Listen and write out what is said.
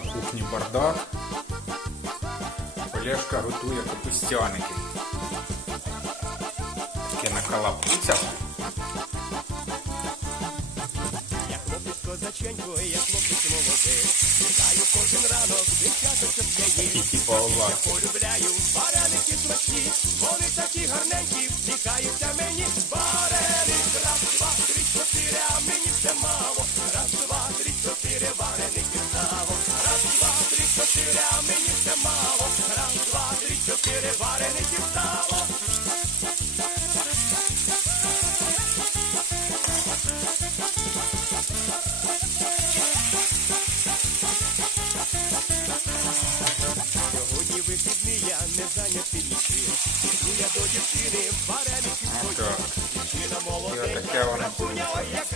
кухні бардак. Олешка готує капустяники. Таке накала калапуцях. Я хлопець козаченько, я хлопець молодий. Вітаю кожен ранок. І типа овла. Полюбляю вареники смачні, сіре вареників стало. Сьогодні вихідний, я не зайнятий нічим. Іду я до дівчини, в своїх. Дівчина молоденька, красуня, ой, як